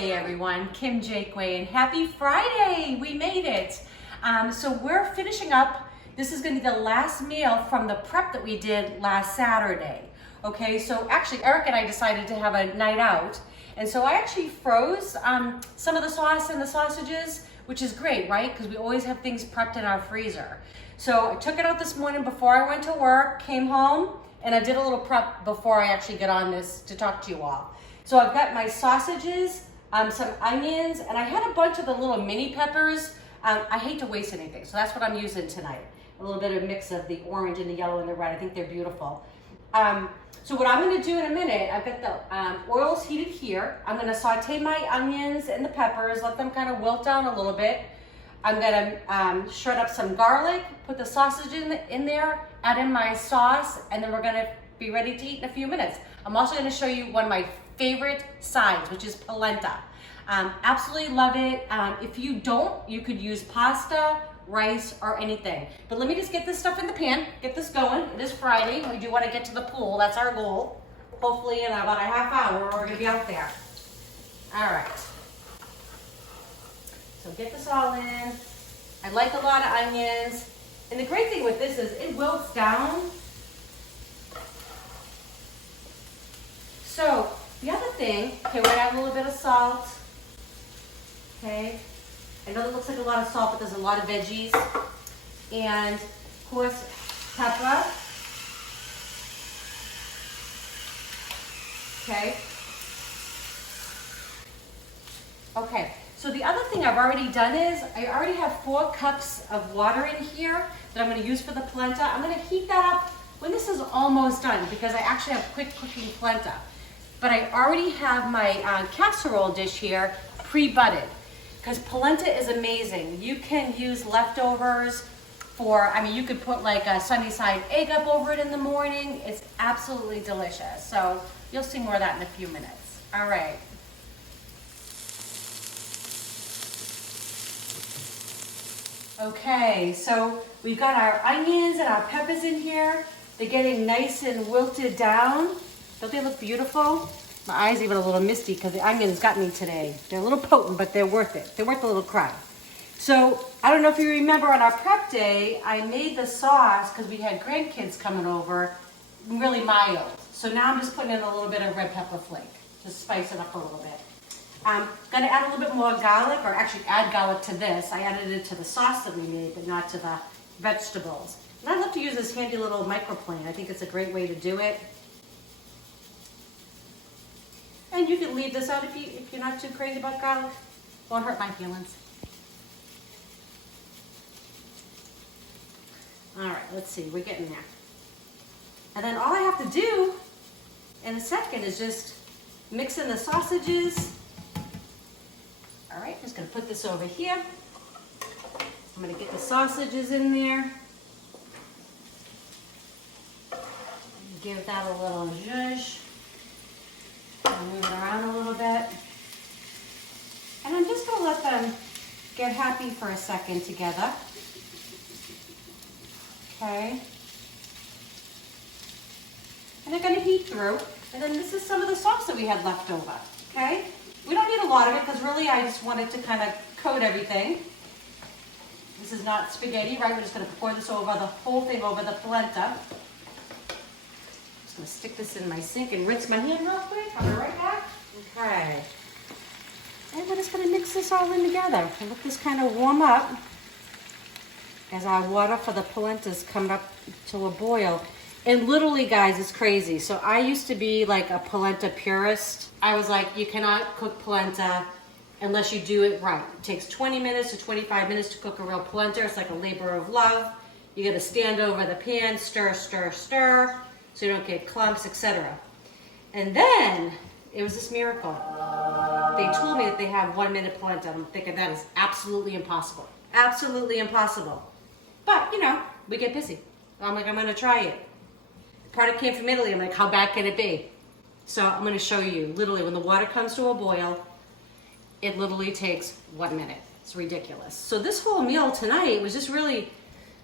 Hey everyone, Kim Jakeway, and happy Friday! We made it. So we're finishing up. This is going to be the last meal from the prep that we did last Saturday. Okay, so actually Eric and I decided to have a night out, and so I actually froze some of the sauce and the sausages, which is great, right? Because we always have things prepped in our freezer. So I took it out this morning before I went to work, came home, and I did a little prep before I actually get on this to talk to you all. So I've got my sausages, some onions, and I had a bunch of the little mini peppers. I hate to waste anything, so that's what I'm using tonight. A little bit of a mix of the orange and the yellow and the red. I think they're beautiful. So what I'm gonna do in a minute, I've got the oils heated here. I'm gonna saute my onions and the peppers, let them kind of wilt down a little bit. I'm gonna shred up some garlic, put the sausage in there, add in my sauce, and then we're gonna be ready to eat in a few minutes. I'm also gonna show you one of my favorite sides, which is polenta. Absolutely love it. If you don't, you could use pasta, rice, or anything. But let me just get this stuff in the pan, get this going. It is Friday. We do want to get to the pool. That's our goal. Hopefully in about a half hour, we're gonna be out there. All right. So get this all in. I like a lot of onions. And the great thing with this is it wilts down. So the other thing, okay, we're gonna add a little bit of salt. Okay. I know that looks like a lot of salt, but there's a lot of veggies. And of course, pepper. Okay. Okay. So the other thing I've already done is I already have 4 cups of water in here that I'm going to use for the polenta. I'm going to heat that up when this is almost done because I actually have quick cooking polenta. But I already have my casserole dish here pre-butted because polenta is amazing. You can use leftovers for, I mean, you could put like a sunny side egg up over it in the morning. It's absolutely delicious. So you'll see more of that in a few minutes. All right. Okay, so we've got our onions and our peppers in here. They're getting nice and wilted down. Don't they look beautiful? My eyes even a little misty because the onions got me today. They're a little potent, but they're worth it. They're worth a little cry. So I don't know if you remember on our prep day, I made the sauce because we had grandkids coming over, really mild. So now I'm just putting in a little bit of red pepper flake to spice it up a little bit. I'm gonna add a little bit more garlic, or actually add garlic to this. I added it to the sauce that we made, but not to the vegetables. And I love to use this handy little microplane. I think it's a great way to do it. And you can leave this out if you're not too crazy about garlic. Won't hurt my feelings. All right, let's see, we're getting there. And then all I have to do in a second is just mix in the sausages. All right, just gonna put this over here. I'm gonna get the sausages in there. Give that a little zhuzh. Move it around a little bit. And I'm just gonna let them get happy for a second together. Okay. And they're gonna heat through. And then this is some of the sauce that we had left over, okay? We don't need a lot of it because really I just wanted to kind of coat everything. This is not spaghetti, right? We're just gonna pour this over, the whole thing over the polenta. Just gonna stick this in my sink and rinse my hand real quick. I'll be right back. Okay. And we're just gonna mix this all in together and let this kind of warm up as our water for the polentas come up to a boil. And literally, guys, it's crazy. So I used to be like a polenta purist. I was like, you cannot cook polenta unless you do it right. It takes 20 minutes to 25 minutes to cook a real polenta. It's like a labor of love. You gotta stand over the pan, stir, stir, stir, so you don't get clumps, etc. And then, it was this miracle. They told me that they have 1-minute polenta. I'm thinking that is absolutely impossible. Absolutely impossible. But, you know, we get busy. I'm like, I'm gonna try it. Product came from Italy. I'm like, how bad can it be? So I'm going to show you. Literally, when the water comes to a boil, it literally takes 1 minute. It's ridiculous. So this whole meal tonight was just really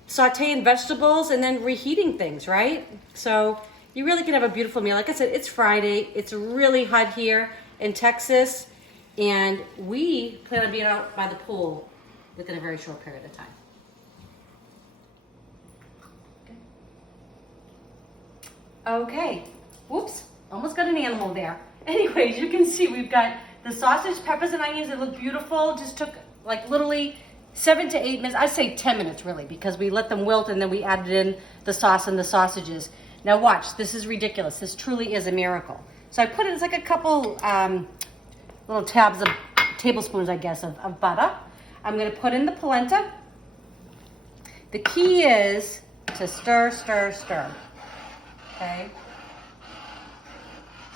sauteing vegetables and then reheating things, right? So you really can have a beautiful meal. Like I said, it's Friday. It's really hot here in Texas. And we plan on being out by the pool within a very short period of time. Okay, whoops, almost got an animal there. Anyways, you can see we've got the sausage, peppers, and onions. They look beautiful. Just took like literally 7 to 8 minutes. I'd say 10 minutes really, because we let them wilt and then we added in the sauce and the sausages. Now watch, this is ridiculous. This truly is a miracle. So I put it, it's like a couple little tablespoons, I guess, of butter. I'm gonna put in the polenta. The key is to stir, stir, stir. Okay,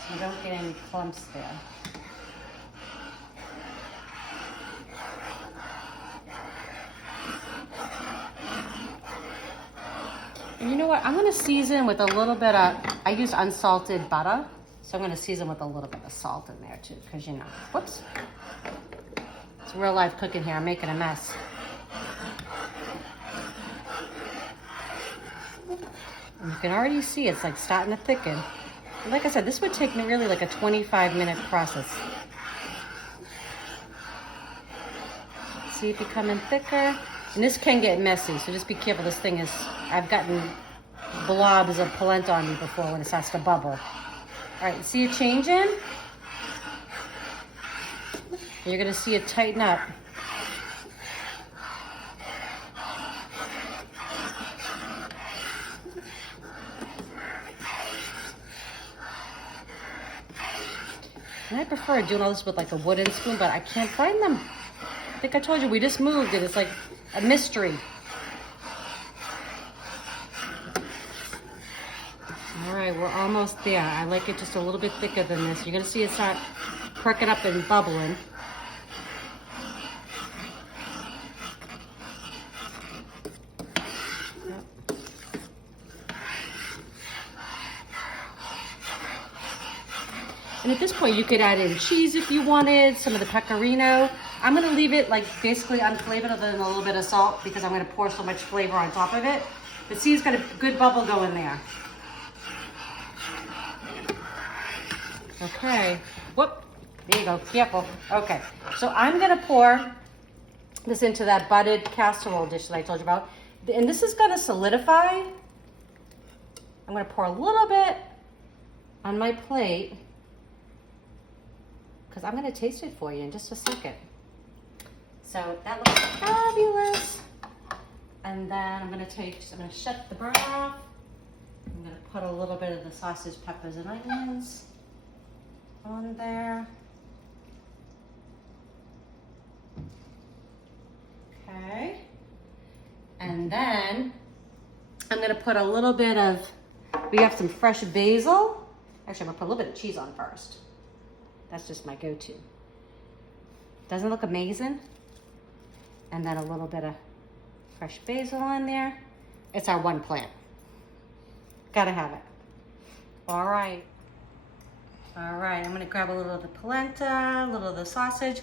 so you don't get any clumps there. And you know what? I'm going to season with a little bit of, I use unsalted butter, so I'm going to season with a little bit of salt in there too, because you know, whoops. It's real life cooking here. I'm making a mess. You can already see it's like starting to thicken. And like I said, this would take me really like a 25-minute process. See it becoming thicker. And this can get messy, so just be careful. This thing is, I've gotten blobs of polenta on me before when it starts to bubble. All right, see it changing? You're gonna see it tighten up. And I prefer doing all this with like a wooden spoon, but I can't find them. I think I told you, we just moved and it's like a mystery. All right, we're almost there. I like it just a little bit thicker than this. You're gonna see it start perking up and bubbling. And at this point, you could add in cheese if you wanted, some of the pecorino. I'm gonna leave it like basically unflavored other than a little bit of salt because I'm gonna pour so much flavor on top of it. But see, it's got a good bubble going there. Okay, whoop, there you go, careful. Okay, so I'm gonna pour this into that buttered casserole dish that I told you about. And this is gonna solidify. I'm gonna pour a little bit on my plate, because I'm going to taste it for you in just a second. So that looks fabulous. And then I'm going to shut the burn off. I'm going to put a little bit of the sausage, peppers, and onions on there. Okay. And then I'm going to put a little bit of, we have some fresh basil. Actually, I'm going to put a little bit of cheese on first. That's just my go-to. Doesn't it look amazing? And then a little bit of fresh basil on there. It's our one plant. Gotta have it. All right. All right, I'm gonna grab a little of the polenta, a little of the sausage.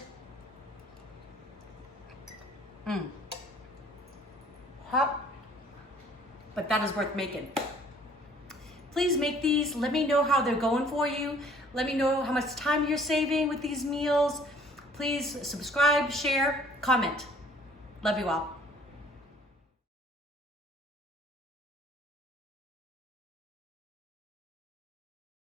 Hot, but that is worth making. Please make these. Let me know how they're going for you. Let me know how much time you're saving with these meals. Please subscribe, share, comment. Love you all.